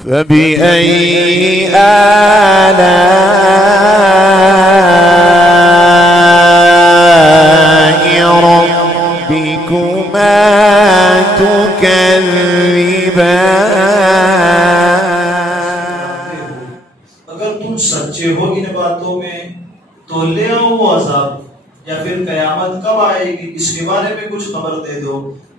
فبأي آلاء ربكما تكذبان۔ اگر تم سچے ہو ان باتوں میں تو لے آؤ وہ عذاب، یا پھر قیامت کب آئے گی اس کے بارے میں کچھ خبر دے دو۔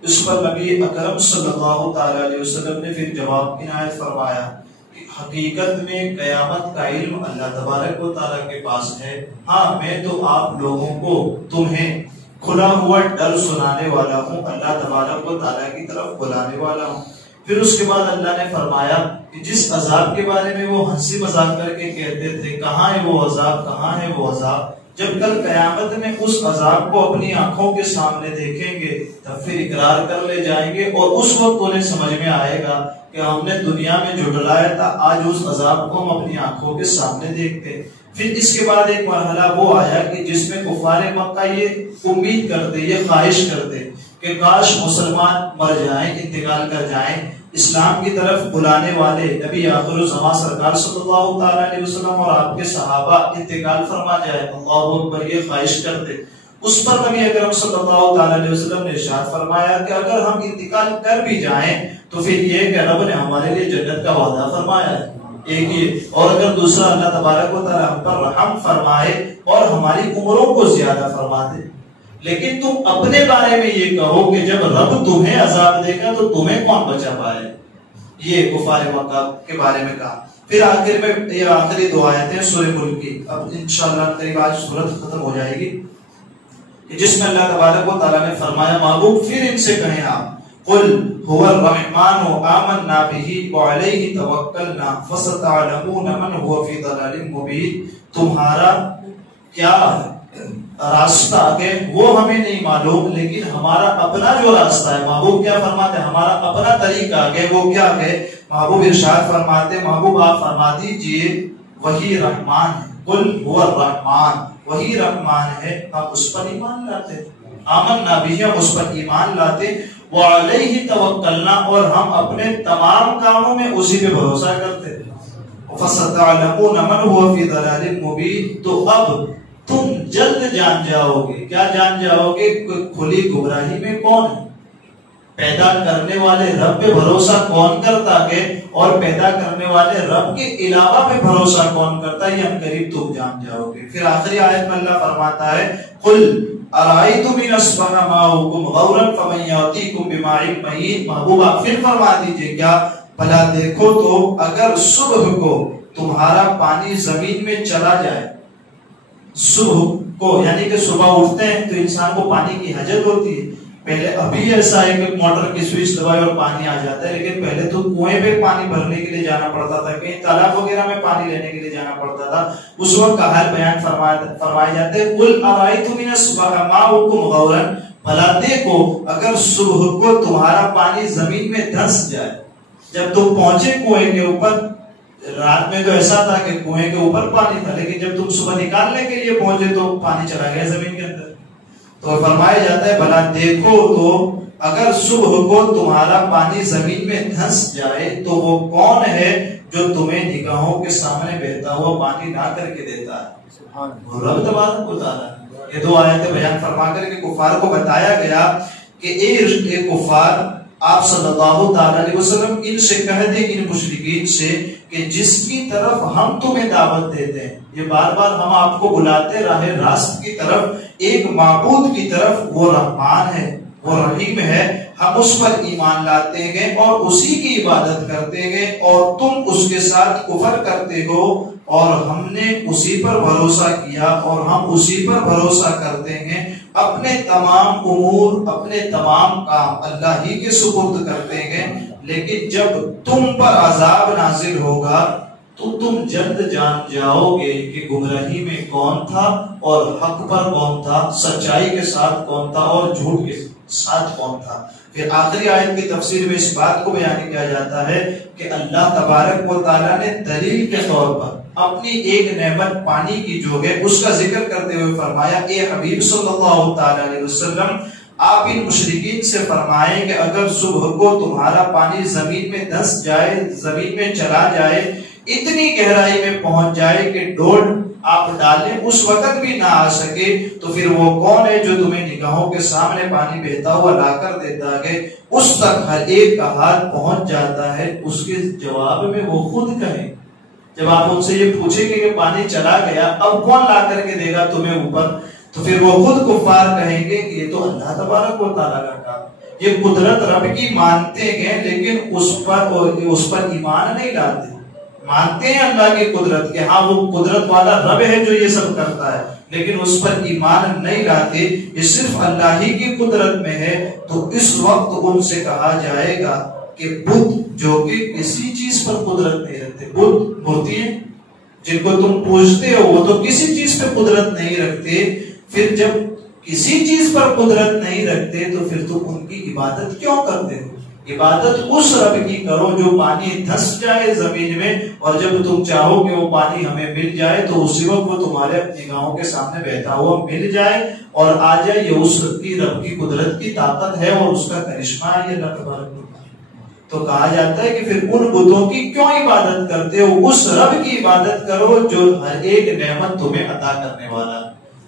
اس پر نبی اکرم صلی اللہ علیہ وسلم نے پھر جواب عنایت فرمایا کہ حقیقت میں قیامت کا علم اللہ تبارک و تعالیٰ کے پاس ہے، ہاں میں تو آپ لوگوں کو تمہیں کھلا ہوا ڈر سنانے والا ہوں، اللہ تبارک و تعالیٰ کی طرف بلانے والا ہوں۔ پھر اس کے بعد اللہ نے فرمایا کہ جس عذاب کے بارے میں وہ ہنسی مذاق کر کے کہتے تھے کہاں ہے وہ عذاب، کہاں ہے وہ عذاب، جب کل قیامت میں اس عذاب کو اپنی آنکھوں کے سامنے دیکھیں گے تب پھر اقرار کر لے جائیں گے، اور اس وقت انہیں سمجھ میں آئے گا کہ ہم نے دنیا میں جھٹلایا تھا، آج اس عذاب کو ہم اپنی آنکھوں کے سامنے دیکھتے۔ پھر اس کے بعد ایک مرحلہ وہ آیا کہ جس میں کفار مکہ یہ امید کرتے، یہ خواہش کرتے کہ کاش مسلمان مر جائیں، انتقال کر جائیں، اسلام کی طرف بلانے والے نبی آخر الزمان سرکار صلی اللہ علیہ وسلم اور آپ کے صحابہ انتقال فرما جائے، اللہ اکبر، یہ خواہش کرتے۔ اس پر نبی اکرم صلی اللہ علیہ وسلم نے ارشاد فرمایا کہ اگر ہم انتقال کر بھی جائیں تو پھر یہ کہ رب نے ہمارے لیے جنت کا وعدہ فرمایا ہے، ایک یہ، اور اگر دوسرا اللہ تبارک و تعالی ہم پر رحم فرمائے اور ہماری عمروں کو زیادہ فرما دے۔ لیکن تم اپنے بارے میں یہ کہو کہ جب رب تمہیں عذاب دے گا تو تمہیں کون بچا پائے، یہ کفار مکہ کے بارے میں کہا۔ پھر آخر میں یہ آخری دو آیتیں سورہ ملک کی، اب انشاءاللہ قریب آج سورت ختم ہو جائے گی، جس میں اللہ تبارک و تعالیٰ نے فرمایا محبوب پھر ان سے کہیں آپ قل هو الرحمن آمنا به وعلیہ توکلنا فستعلمون من هو فی ضلال مبین، تمہارا کیا راستہ آگے وہ ہمیں نہیں معلوم، لیکن ہمارا اپنا جو راستہ ہے، محبوب کیا فرماتے ہیں، ہمارا اپنا طریقہ آگے وہ کیا ہے، محبوب ارشاد فرماتے، محبوب آپ فرما دیجئے وہی رحمان ہے، قل هو الرحمن، وہی رحمان ہے، آپ اس پر ایمان لاتے، آمنا بھی ہم اس پر ایمان لاتے، وعلیہ توکلنا، اور ہم اپنے تمام کاموں میں اسی پہ بھروسہ کرتے، فستعلمون من هو فی ضلال مبین، تو اب تم جلد جان جاؤ گے، کیا جان جاؤ گے، کھلی گمراہی میں کون ہے، پیدا کرنے والے رب پہ بھروسہ کون کرتا ہے، اور پیدا کرنے والے رب کے علاوہ پہ بھروسہ کون کرتا ہے، یہ ہم قریب تم جان جاؤ گے۔ پھر آخری آیت میں اللہ فرماتا ہے قل ارائیتم ان اصبح ماؤکم غورا فمن یاتیکم بماء معین، محبوبہ پھر فرما دیجئے کیا، بھلا دیکھو تو اگر صبح کو تمہارا پانی زمین میں چلا جائے، صبح کو یعنی کہ صبح اٹھتے ہیں تو انسان کو پانی کی حاجت ہوتی ہے، پہلے ابھی ایسا ہے کہ موٹر کی سوئچ دبائے اور پانی آ جاتا ہے، لیکن پہلے تو کنویں پہ پانی بھرنے کے لیے جانا پڑتا تھا، کہیں تالاب وغیرہ میں پانی لینے کے لیے جانا پڑتا تھا، اس وقت کا حال بیان فرمائے جاتے ہیں قل ارائیتم ان اصبح ماؤکم غورا، بھلا دیکھو اگر صبح کو تمہارا پانی زمین میں دھنس جائے، جب تم پہنچے کنویں کے اوپر، رات میں تو ایسا تھا کہ کنویں کے اوپر پانی تھا، لیکن جب تم صبح نکالنے کے لیے پہنچے تو پانی چلا گیا زمین کے اندر، تو فرمایا جاتا ہے بھلا دیکھو تو اگر صبح کو تمہارا پانی زمین میں دھنس جائے تو وہ کون ہے جو تمہیں نگاہوں کے سامنے بہتا ہوا پانی نہ کر کے دیتا ہے، رب تبارک و تعالیٰ۔ یہ دو آیتیں بیان فرما کر کے کفار کو بتایا گیا کہ اے کفار، آپ صلی اللہ علیہ وسلم ان سے کہہ دیں، ان مشرکین سے، کہ جس کی طرف ہم تمہیں دعوت دیتے ہیں، یہ بار بار ہم آپ کو بلاتے راہ راست کی طرف، ایک معبود کی طرف، وہ رحمان ہے، وہ رحیم ہے، ہم اس پر ایمان لاتے ہیں اور اسی کی عبادت کرتے ہیں، اور تم اس کے ساتھ کفر کرتے ہو، اور ہم نے اسی پر بھروسہ کیا اور ہم اسی پر بھروسہ کرتے ہیں، اپنے تمام امور، اپنے تمام کام اللہ ہی کے سپرد کرتے ہیں، لیکن جب تم پر عذاب نازل ہوگا تو تم جلد جان جاؤ گے کہ گمراہی میں کون تھا اور حق پر کون تھا، سچائی کے ساتھ کون تھا اور جھوٹ کے ساتھ کون تھا۔ پھر آخری آیت کی تفسیر میں اس بات کو بیان کیا جاتا ہے کہ اللہ تبارک و تعالیٰ نے دلیل کے طور پر اپنی ایک نعمت پانی کی جو ہے اس کا ذکر کرتے ہوئے فرمایا، اے حبیب صلی اللہ علیہ وسلم، آپ ان مشرکین سے فرمائیں کہ اگر صبح کو تمہارا پانی زمین میں دھس جائے، زمین میں چلا جائے، اتنی گہرائی میں پہنچ جائے کہ ڈول آپ ڈالیں اس وقت بھی نہ آ سکے، تو پھر وہ کون ہے جو تمہیں نگاہوں کے سامنے پانی بہتا ہوا لا کر دیتا ہے، اس تک ہر ایک کا ہاتھ پہنچ جاتا ہے؟ اس کے جواب میں وہ خود کہیں، جب آپ ان سے یہ پوچھیں گے کہ پانی چلا گیا اب کون لا کر کے دے گا تمہیں اوپر، تو پھر وہ خود کفار کہیں گے کہ یہ تو اللہ تبارک و تعالیٰ کا کام، یہ قدرت رب کی مانتے ہیں لیکن اس پر ایمان نہیں لاتے، مانتے ہیں اللہ کی قدرت کہ ہاں وہ قدرت والا رب ہے جو یہ سب کرتا ہے، لیکن اس پر ایمان نہیں لاتے، یہ صرف اللہ ہی کی قدرت میں ہے۔ تو اس وقت ان سے کہا جائے گا کہ بت جو کہ کسی چیز پر قدرت نہیں رکھتے، بت مورتیاں جن کو تم پوجتے ہو وہ تو کسی چیز پہ قدرت نہیں رکھتے، پھر جب کسی چیز پر قدرت نہیں رکھتے تو پھر تم ان کی عبادت کیوں کرتے ہو؟ عبادت اس رب کی کرو جو پانی دھس جائے زمین میں، اور جب تم چاہو کہ وہ پانی ہمیں مل جائے تو اسی وقت وہ تمہارے نگاہوں کے سامنے بہتا ہوا مل جائے اور آ جائے۔ یہ اس کی رب کی قدرت کی طاقت ہے اور اس کا کرشمہ ہے اللہ تبارک و تعالیٰ۔ تو کہا جاتا ہے کہ پھر ان بتوں کی کیوں عبادت کرتے ہو؟ اس رب کی عبادت کرو جو ہر ایک نعمت تمہیں عطا کرنے والا،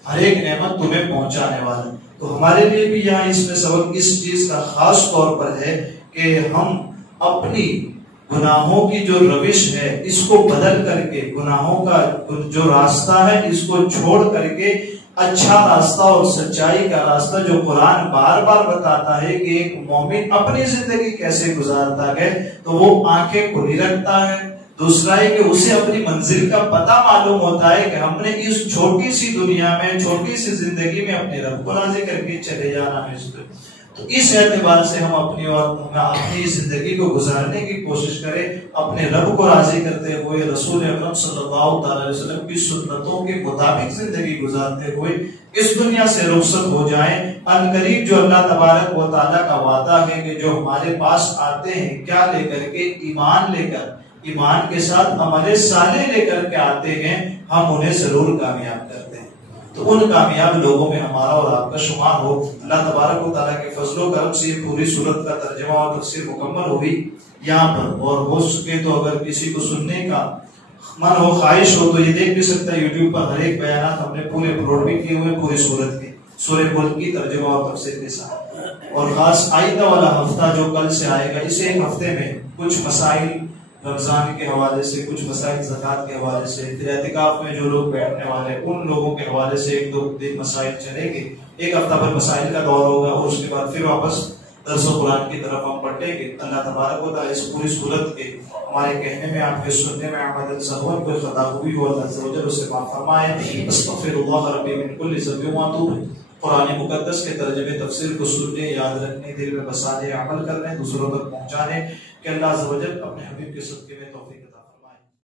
ہر ایک نعمت تمہیں پہنچانے والا۔ تو ہمارے لیے بھی یہاں اس میں سبق اس چیز کا خاص طور پر ہے کہ ہم اپنی گناہوں کی جو روش ہے اس کو بدل کر کے، گناہوں کا جو راستہ ہے اس کو چھوڑ کر کے اچھا راستہ اور سچائی کا راستہ جو قرآن بار بار بتاتا ہے کہ ایک مومن اپنی زندگی کیسے گزارتا ہے، تو وہ آنکھیں کھلی رکھتا ہے۔ دوسرا ہے کہ اسے اپنی منزل کا پتہ معلوم ہوتا ہے کہ ہم نے اس چھوٹی سی دنیا میں، چھوٹی سی زندگی میں اپنے رب کو راضی کر کے چلے جانا ہے۔ تو اس اعتبار سے ہم اپنی زندگی کو گزارنے کی کوشش کریں، اپنے رب کو راضی کرتے ہوئے، رسول اکرم صلی اللہ علیہ وسلم کی سنتوں کے مطابق زندگی گزارتے ہوئے اس دنیا سے رخصت ہو جائیں۔ ان قریب جو اللہ تبارک و تعالیٰ کا وعدہ ہے کہ جو ہمارے پاس آتے ہیں کیا لے کر کے؟ ایمان لے کر، ایمان کے ساتھ عمل صالح لے کر کے آتے ہیں، ہم انہیں ضرور کامیاب کرتے ہیں۔ تو ان کامیاب لوگوں میں ہمارا اور آپ کا شمار ہو۔ اللہ تبارک و تعالیٰ کے فضل و کرم سے پوری سورت کا ترجمہ اور تفسیر مکمل ہوئی یہاں پر، اور ہو سکے تو اگر کسی کو سننے کا من ہو، خواہش ہو، تو یہ دیکھ بھی سکتا ہے یوٹیوب پر ہر ایک بیانات ہم نے پورے اپلوڈ بھی کیے ہوئے پوری سورت کے، سورہ ملک کی ترجمہ اور تفسیر کے ساتھ۔ اور خاص آئندہ والا ہفتہ جو کل سے آئے گا، اس ایک ہفتے میں کچھ مسائل رمضان کے حوالے سے، کچھ مسائل زکوٰۃ کے حوالے سے، پھر اعتکاف میں جو لوگ بیٹھنے والے ان لوگوں کے حوالے سے ایک دو دن مسائل چلیں گے، ایک ہفتہ پر مسائل کا دور ہوگا، اور اس کے بعد پھر واپس درس و قرآن کی طرف ہم پلٹیں گے۔ اللہ تبارک و تعالیٰ اس پوری صورت کے ہمارے کہنے میں، آپ کے سننے میں عمل سہون کوئی خطا ہوئی ہو، اللہ عز و جل اسے معاف فرمائے۔ استغفر اللہ ربی من کل ذنب واتوب۔ قرآن مقدس کے ترجمے تفسیر کو سننے، یاد رکھنے، دل میں بسانے، عمل کرنے، دوسروں تک پہنچانے کہ اللہ عز و جل اپنے حبیب کے صدقے میں توفیق عطا